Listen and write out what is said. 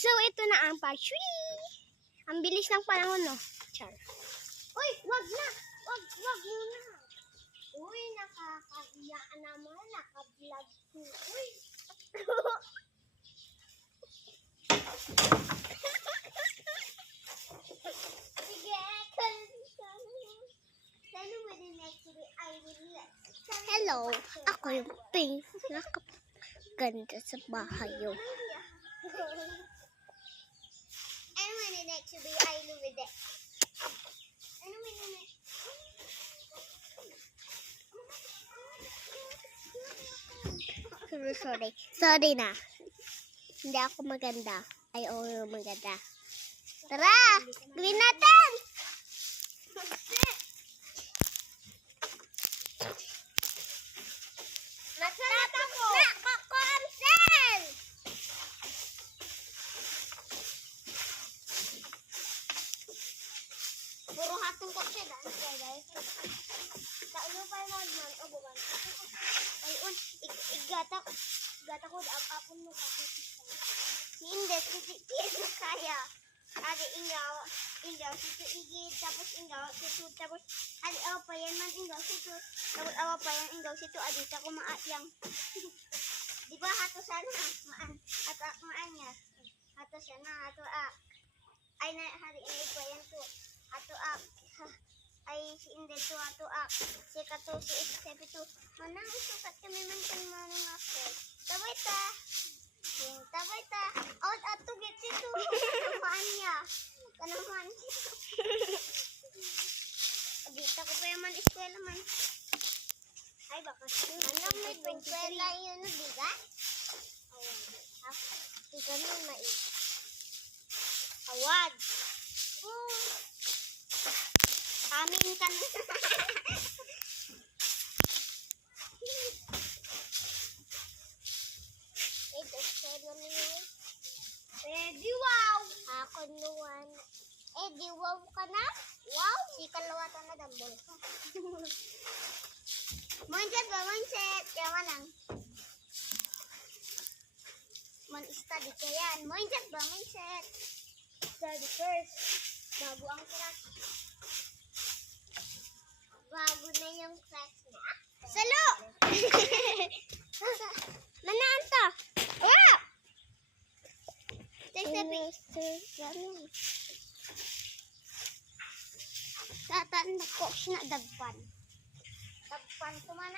So, ito na ang part 3. Ang bilis ng panahon, no? Char. Uy, wag na! Wag muna! Uy, nakakahiya naman. Naka-vlog ko. Uy! Hello, ako yung pink. Nakaganda sa bahay yun. And when the next to be, I love it. And when the next... Sorry na. Hindi ako maganda. Ay, oo, maganda. Tara! Gawin natin! Masarap ako! Nakakonsen! Puro hatong kotse dan, guys. Sa ulo pa yung man, o buwan. Ayun, igata ko, apapon mo kahit isa. Hindi, titi kaya. Adi ingaw, situ igid, tapos ingaw, situ, tapos, adi awa pa yan man ingaw, situ, tapos awa pa yan ingaw, situ, adi, tako maatyang. Diba, hato sana, maan niya. Hato siya na, hato ay na, hari inay pa yan to. Hato ay si Inde to, hato si Kato, si Iksepi to. Manang sukat kami man kung manang ako. Tabay ta. Out ato get situ. Tamaan niya. Kanaman. Dito ko pa yaman eskwela man. Ay baka anong may eskwela yun biga? Awan. Ika na mais. Awad. Amin kan. Ready, wow! Ako nuwan. Di wow ka na? Wow! Si kalawatan na dambol. Mindset ba? Mindset! Kaya lang. Man-study ka yan. Mindset ba? Mindset! Study first. Bago ang class. Bago na yung class na. Salo! Manaan to? Wow! Tatanda ko siya na dagpan. Dagpan ko man